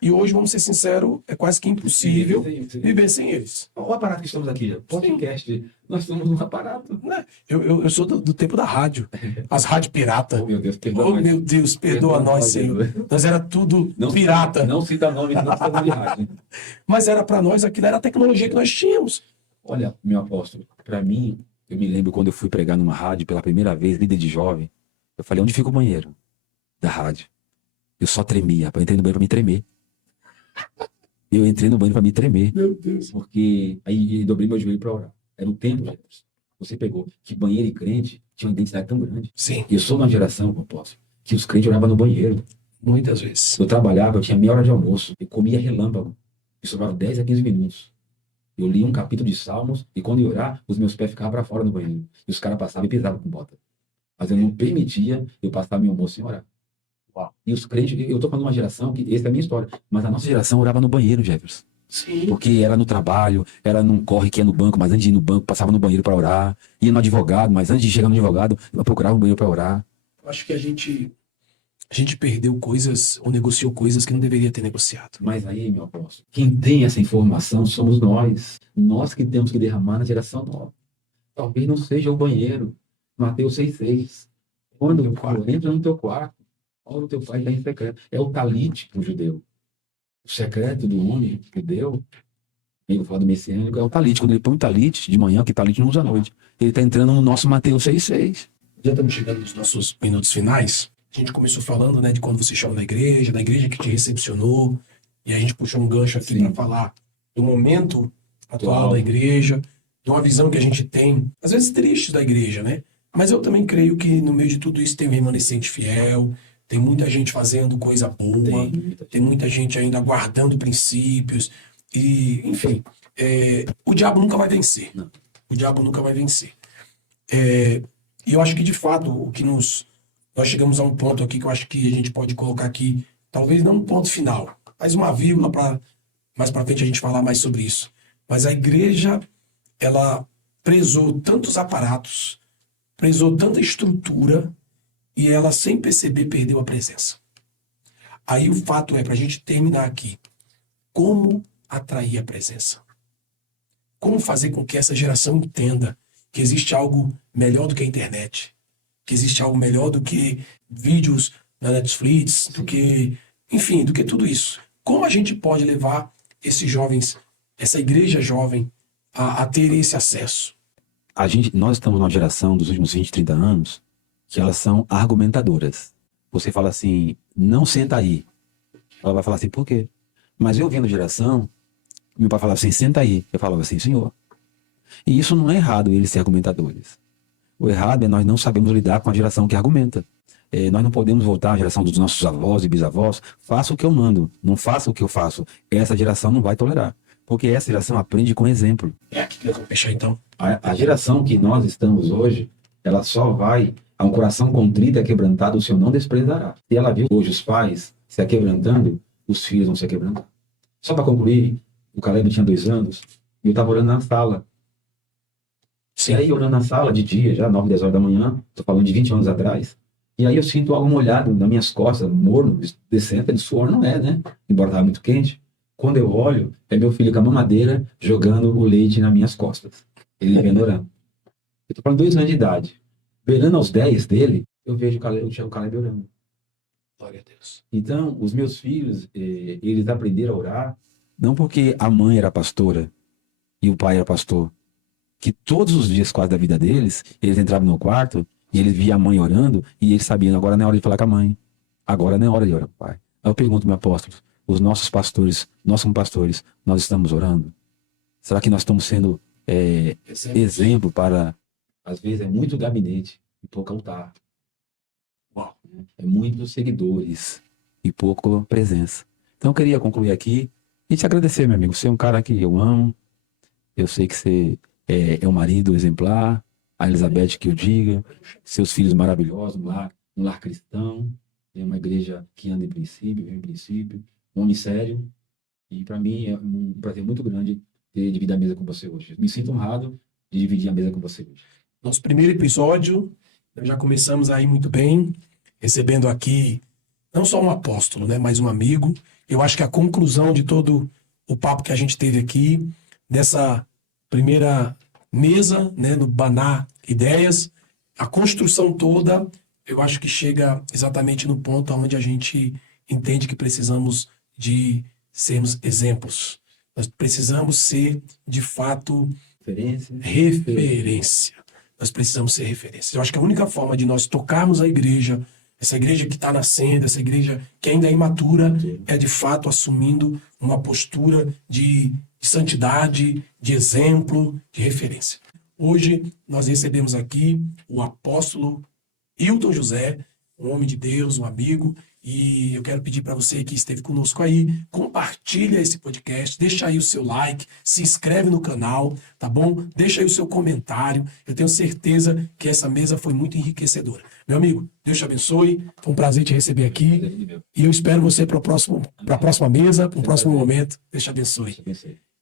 E hoje, vamos ser sinceros, é quase que impossível viver sem eles. O aparato que estamos aqui, podcast, nós somos um aparato. Né? Eu sou do tempo da rádio. As rádios pirata. Oh, meu Deus, perdoa Oh, nós. meu Deus, perdoa nós, Senhor. Nós era tudo pirata. Não cita nome, não cita nome de rádio. Mas era para nós, aquilo era a tecnologia que nós tínhamos. Olha, meu apóstolo, para mim, eu me lembro quando eu fui pregar numa rádio pela primeira vez, líder de jovem, eu falei, onde fica o banheiro da rádio? Eu só tremia, eu entrei no banheiro para me tremer. Eu entrei no banheiro para me tremer. Meu Deus. Porque aí eu dobrei meu joelho para orar. Era o tempo, Jefferson. Você pegou que banheiro e crente tinha uma identidade tão grande. Sim. E eu sou de uma geração, apóstolo, que os crentes oravam no banheiro. Muitas vezes. Eu trabalhava, eu tinha meia hora de almoço, eu comia relâmpago. E sobrava 10 a 15 minutos. Eu li um capítulo de Salmos e quando eu orar, os meus pés ficavam para fora no banheiro. E os caras passavam e pisavam com bota. Mas eu não permitia eu passar meu almoço sem orar. Uau. E os crentes, eu estou falando de uma geração que, essa é a minha história, mas a nossa geração orava no banheiro, Jefferson. Sim. Porque era no trabalho, era num corre que ia no banco, mas antes de ir no banco, passava no banheiro para orar. Ia no advogado, mas antes de chegar no advogado, eu procurava um banheiro para orar. Eu acho que a gente perdeu coisas ou negociou coisas que não deveria ter negociado. Mas aí, meu apóstolo, quem tem essa informação somos nós. Nós que temos que derramar na geração nova. Talvez não seja o banheiro. Mateus 6,6. Quando entra no teu quarto, olha o teu pai está em secreto. É o talite para o judeu. O secreto do homem judeu, eu vou falar do messiânico, é o talite. Quando ele põe o talite de manhã, que talite não usa à noite, ele está entrando no nosso Mateus 6,6. Já estamos chegando nos nossos minutos finais. A gente começou falando, né, de quando você chegou na igreja, da igreja que te recepcionou, e a gente puxou um gancho aqui para falar do momento atual da igreja, de uma visão que a gente tem, às vezes triste da igreja, né? Mas eu também creio que no meio de tudo isso tem um remanescente fiel, tem muita gente fazendo coisa boa, tem muita gente ainda guardando princípios, e, enfim, o diabo nunca vai vencer. Não. O diabo nunca vai vencer. E eu acho que, de fato, nós chegamos a um ponto aqui que eu acho que a gente pode colocar aqui, talvez não um ponto final, mas uma vírgula para mais para frente a gente falar mais sobre isso. Mas a igreja, ela prezou tantos aparatos, prezou tanta estrutura, e ela, sem perceber, perdeu a presença. Aí o fato é, para a gente terminar aqui, como atrair a presença? Como fazer com que essa geração entenda que existe algo melhor do que a internet, que existe algo melhor do que vídeos na Netflix, do que, enfim, do que tudo isso. Como a gente pode levar esses jovens, essa igreja jovem, a ter esse acesso? Nós estamos numa geração dos últimos 20, 30 anos que elas são argumentadoras. Você fala assim, não senta aí. Ela vai falar assim, por quê? Mas eu vendo geração, meu pai falava assim, senta aí. Eu falava assim, senhor. E isso não é errado, eles serem argumentadores. O errado é nós não sabemos lidar com a geração que argumenta. Nós não podemos voltar à geração dos nossos avós e bisavós. Faça o que eu mando, não faça o que eu faço. Essa geração não vai tolerar. Porque essa geração aprende com exemplo. É aqui que eu vou fechar então. A geração que nós estamos hoje, ela só vai a um coração contrito e quebrantado, o Senhor não desprezará. Se ela viu hoje os pais se aquebrantando, os filhos vão se aquebrantar. Só para concluir, o Caleb tinha 2 anos e eu estava orando na sala. Sim. E aí, orando na sala de dia, já 9, 10 horas da manhã, estou falando de 20 anos atrás, e aí eu sinto algo molhado nas minhas costas, morno, descendo de suor, não é, né? Embora estava muito quente. Quando eu olho, é meu filho com a mamadeira jogando o leite nas minhas costas. Ele vem orando. Eu estou falando 2 anos de idade. Beirando aos 10 dele, eu vejo o Caleb orando. Glória a Deus. Então, os meus filhos, eles aprenderam a orar, não porque a mãe era pastora e o pai era pastor, que todos os dias quase da vida deles, eles entravam no quarto e eles viam a mãe orando e eles sabiam, agora não é hora de falar com a mãe, agora não é hora de orar com o pai. Aí eu pergunto, meu apóstolo, os nossos pastores, nós como pastores, nós estamos orando? Será que nós estamos sendo exemplo para... Às vezes é muito gabinete e pouco altar. Uau. É muitos seguidores e pouco presença. Então eu queria concluir aqui e te agradecer, meu amigo. Você é um cara que eu amo. Eu sei que você é um marido exemplar. A Elizabeth que eu diga. Seus filhos maravilhosos, um lar cristão. É uma igreja que anda em princípio. Um homem sério. E para mim é um prazer muito grande ter dividido a mesa com você hoje. Me sinto honrado de dividir a mesa com você hoje. Nosso primeiro episódio, nós já começamos aí muito bem, recebendo aqui não só um apóstolo, né, mas um amigo Eu acho que a conclusão de todo o papo que a gente teve aqui, dessa primeira mesa, né, do Banar Ideias, a construção toda, eu acho que chega exatamente no ponto onde a gente entende que precisamos de sermos exemplos. Nós precisamos ser, de fato, referência. Nós precisamos ser referência. Eu acho que a única forma de nós tocarmos a igreja, essa igreja que está nascendo, essa igreja que ainda é imatura, é de fato assumindo uma postura de santidade, de exemplo, de referência. Hoje nós recebemos aqui o apóstolo Hilton José, um homem de Deus, um amigo, e eu quero pedir para você que esteve conosco aí, compartilha esse podcast, deixa aí o seu like, se inscreve no canal, tá bom? Deixa aí o seu comentário, eu tenho certeza que essa mesa foi muito enriquecedora. Meu amigo, Deus te abençoe, foi um prazer te receber aqui, e eu espero você para a próxima mesa, para o próximo momento. Deus te abençoe.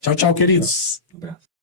Tchau, tchau, queridos. Um abraço.